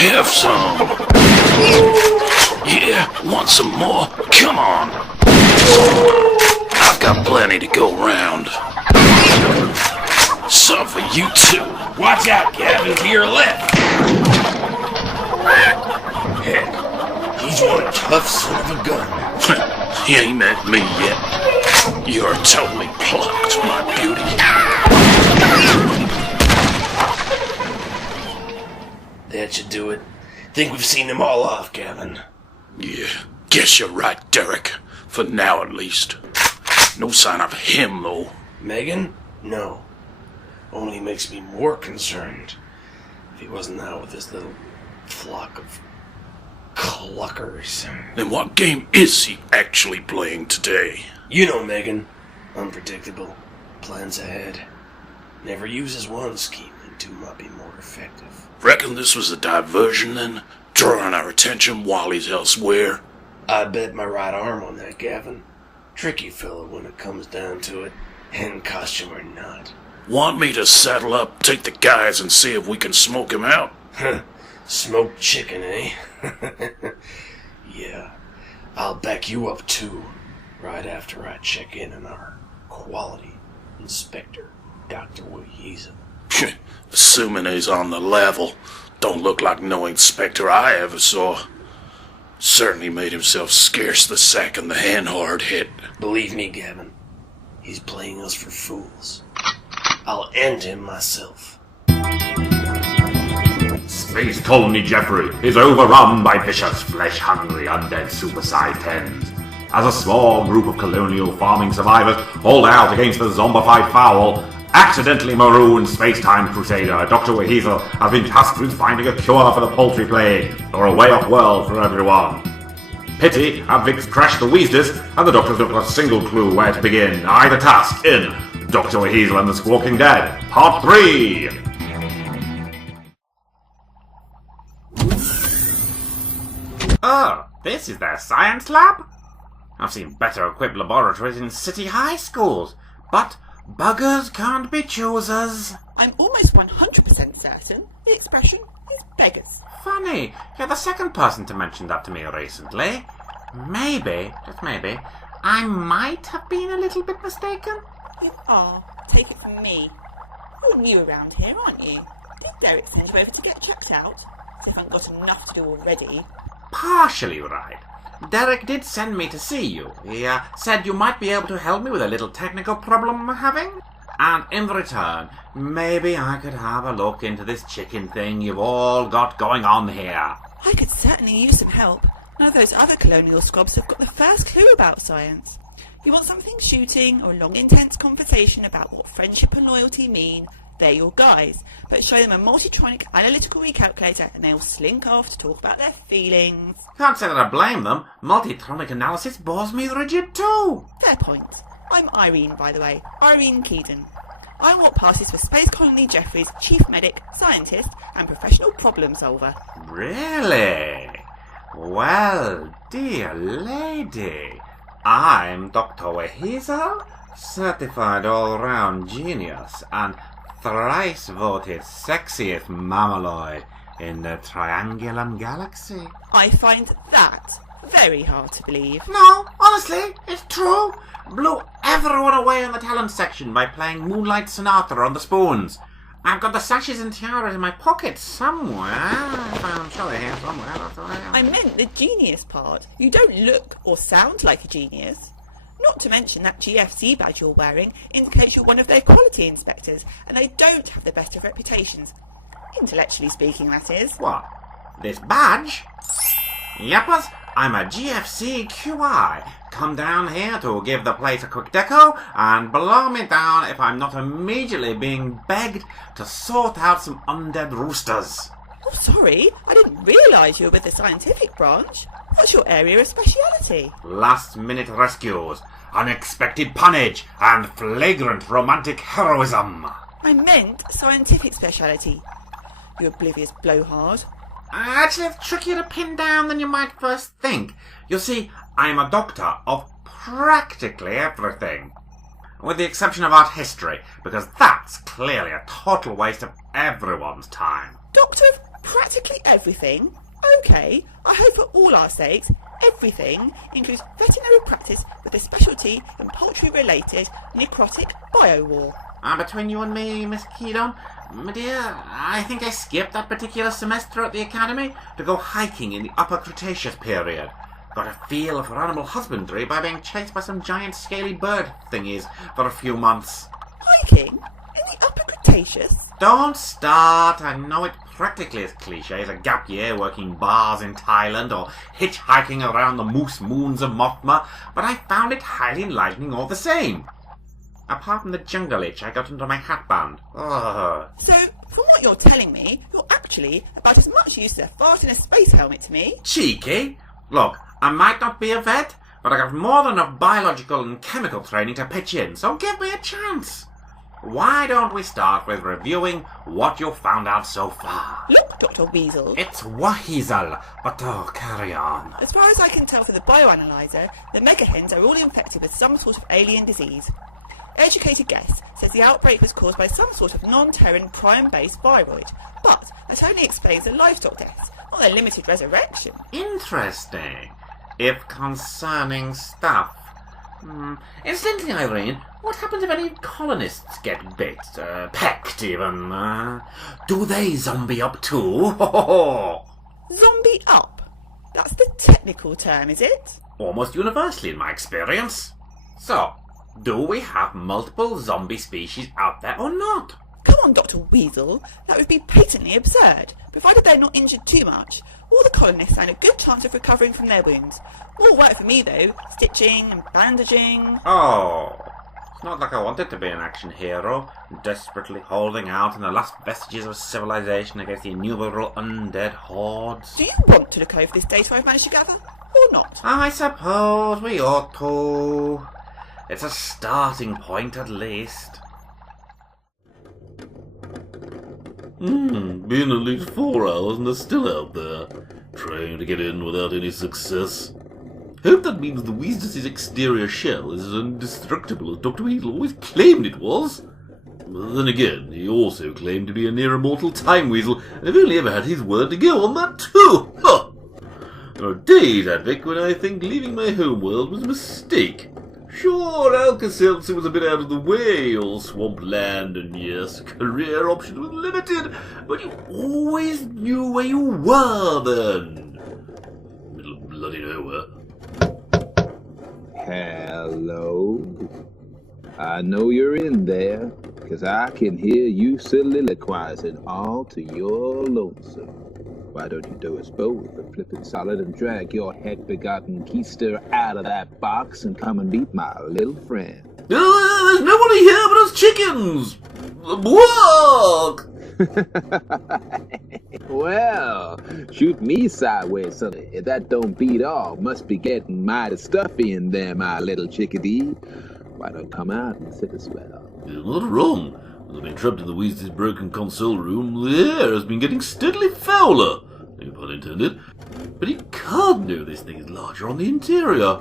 Have some. Yeah, want some more? Come on. I've got plenty to go round. Some for you too. Watch out, Gavin, to your left. Heck, he's one tough son of a gun. He ain't met me yet. You're totally plucked, my beauty. That should do it. Think we've seen them all off, Gavin. Yeah, guess you're right, Derek. For now, at least. No sign of him, though. MegHen? No. Only makes me more concerned if he wasn't out with this little flock of cluckers. Then what game is he actually playing today? You know MegHen. Unpredictable. Plans ahead. Never uses one scheme and two might be more effective. Reckon this was a diversion then? Drawing our attention while he's elsewhere? I bet my right arm on that, Gavin. Tricky fellow when it comes down to it. Hen costume or not. Want me to saddle up, take the guys, and see if we can smoke him out? Smoked chicken, eh? Yeah. I'll back you up too. Right after I check in on our quality inspector, Doctor WHeasel. Assuming he's on the level. Don't look like no inspector I ever saw. Certainly made himself scarce the second the hen horde hit. Believe me, Gavin, he's playing us for fools. I'll end him myself. Space Colony Geoffrey is overrun by vicious, flesh-hungry, undead supersized hens. As a small group of colonial farming survivors hold out against the zombified fowl, accidentally marooned space-time crusader Doctor WHeasel has been tasked with finding a cure for the poultry plague, or a way off world for everyone. Pity Advick's crashed the WEZDIS, and the Doctor's not got a single clue where to begin either task in Doctor WHeasel and the Squawking Dead, Part 3! Oh, this is their science lab? I've seen better equipped laboratories in city high schools, but buggers can't be choosers. I'm almost 100% certain the expression is beggars. Funny, you're the second person to mention that to me recently. Maybe, just maybe, I might have been a little bit mistaken. You are. Take it from me. You're new around here, aren't you? Did Derek send you over to get checked out? As if I've got enough to do already. Partially right. Derek did send me to see you. He said you might be able to help me with a little technical problem I'm having. And in return, maybe I could have a look into this chicken thing you've all got going on here. I could certainly use some help. None of those other colonial scrubs have got the first clue about science. You want something shooting or a long intense conversation about what friendship and loyalty mean, they're your guys. But show them a multitronic analytical recalculator and they'll slink off to talk about their feelings. Can't say that I blame them. Multitronic analysis bores me rigid too. Fair point. I'm Irene, by the way. Irene Keedon. I walk passes for Space Colony Geoffrey's chief medic, scientist and professional problem solver. Really? Well, dear lady, I'm Doctor WHeasel, certified all-round genius and thrice voted sexiest mammaloid in the Triangulum Galaxy. I find that very hard to believe. No, honestly, it's true. Blew everyone away in the talent section by playing Moonlight Sonata on the spoons. I've got the sashes and tiaras in my pocket somewhere. I'm sure they're here somewhere. I meant the genius part. You don't look or sound like a genius. Not to mention that GFC badge you're wearing indicates you're one of their quality inspectors, and they don't have the best of reputations. Intellectually speaking, that is. What? This badge? Yuppers, I'm a GFC QI. Come down here to give the place a quick deco and blow me down if I'm not immediately being begged to sort out some undead roosters. Oh, sorry, I didn't realise you were with the scientific branch. What's your area of speciality? Last-minute rescues, unexpected punnage, and flagrant romantic heroism. I meant scientific speciality. You oblivious blowhard. Actually, it's trickier to pin down than you might first think. You see, I'm a doctor of practically everything. With the exception of art history, because that's clearly a total waste of everyone's time. Doctor of Practically everything? Okay, I hope for all our sakes, everything includes veterinary practice with a specialty in poultry-related necrotic biowar. Between you and me, Miss Keydon, my dear, I think I skipped that particular semester at the academy to go hiking in the Upper Cretaceous period. Got a feel for animal husbandry by being chased by some giant scaly bird thingies for a few months. Hiking? In the Upper Cretaceous? Don't start. I know it practically as cliche as a gap year working bars in Thailand or hitchhiking around the moose moons of Mothma, but I found it highly enlightening all the same. Apart from the jungle itch I got under my hatband. Ugh. So, from what you're telling me, you're actually about as much use as a fart in a space helmet to me. Cheeky? Look, I might not be a vet, but I got more than enough biological and chemical training to pitch in, so give me a chance. Why don't we start with reviewing what you've found out so far? Look, Doctor WHeasel. It's WHeasel, but carry on. As far as I can tell from the bioanalyzer, the MegHens are all infected with some sort of alien disease. Educated guess says the outbreak was caused by some sort of non-Terran prime-based viroid, but that only explains the livestock deaths, not their limited resurrection. Interesting. If concerning stuff. Incidentally, Irene, what happens if any colonists get bit? Pecked, even? Do they zombie up too? Zombie up? That's the technical term, is it? Almost universally in my experience. So, do we have multiple zombie species out there or not? Come on, Doctor WHeasel. That would be patently absurd. Provided they're not injured too much, all the colonists stand a good chance of recovering from their wounds. All work for me, though. Stitching and bandaging. Oh, it's not like I wanted to be an action hero, desperately holding out in the last vestiges of civilization against the innumerable undead hordes. Do you want to look over this data I've managed to gather, or not? I suppose we ought to. It's a starting point, at least. Been at least 4 hours and they're still out there, trying to get in without any success. Hope that means the WEZDIS' exterior shell is as indestructible as Doctor WHeasel always claimed it was. But then again, he also claimed to be a near-immortal time weasel, and I've only ever had his word to go on that too! Huh! There are days, Advick, when I think leaving my homeworld was a mistake. Sure, Alka-Seltzer was a bit out of the way, all swampland, and yes, career options were limited, but you always knew where you were then. Middle of bloody nowhere. Hello? I know you're in there, because I can hear you soliloquizing all to your lonesome. Why don't you do us both a flippin' solid and drag your heck-begotten keister out of that box and come and meet my little friend? There's nobody here but us chickens! Walk! Well, shoot me sideways, sonny. If that don't beat all, must be getting mighty stuffy in there, my little chickadee. Why don't come out and sit a spell? You're not wrong. As I've been trapped in the WEZDIS broken console room, the air has been getting steadily fouler. No pun intended. But you can't know this thing is larger on the interior.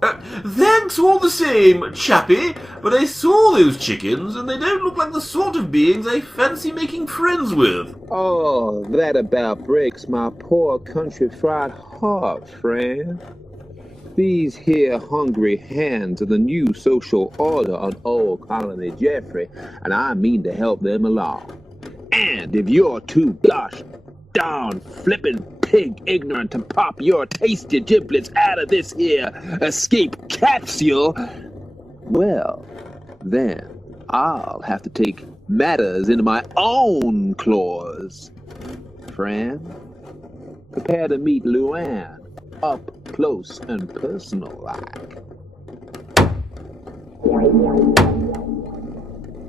Thanks all the same, chappie, but I saw those chickens, and they don't look like the sort of beings I fancy making friends with. Oh, that about breaks my poor country fried heart, friend. These here hungry hens are the new social order on Old Colony Geoffrey, and I mean to help them along. And if you're too gosh darn flippin' pig ignorant to pop your tasty giblets out of this here escape capsule, well, then I'll have to take matters into my own claws. Friend, prepare to meet Luann up close and personal like.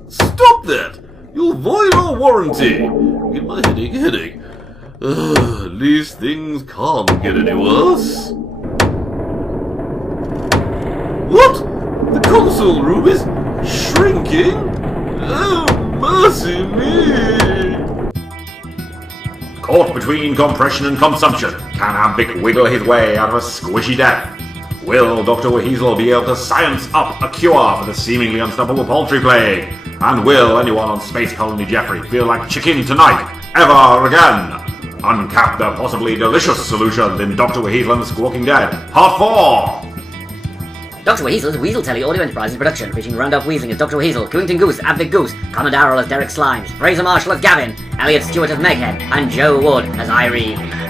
Stop that! You'll void our warranty! Give my headache. At least things can't get any worse. What? The console room is shrinking? Oh, mercy me! Caught between compression and consumption, can Advick wiggle his way out of a squishy death? Will Doctor WHeasel be able to science up a cure for the seemingly unstoppable poultry plague? And will anyone on Space Colony Geoffrey feel like chicken tonight, ever again? uncap the possibly delicious solution in Doctor WHeasel and the Squawking Dead, Part 4! Doctor WHeasel is a Weasel Telly Audio Enterprises production, featuring Roundup Weaseling as Doctor WHeasel, Kewington Goose, Advick Goose, Connor Darrell as Derek Slimes, Fraser Marshall as Gavin, Elliot Stewart as MegHen, and Joe Wood as Irene.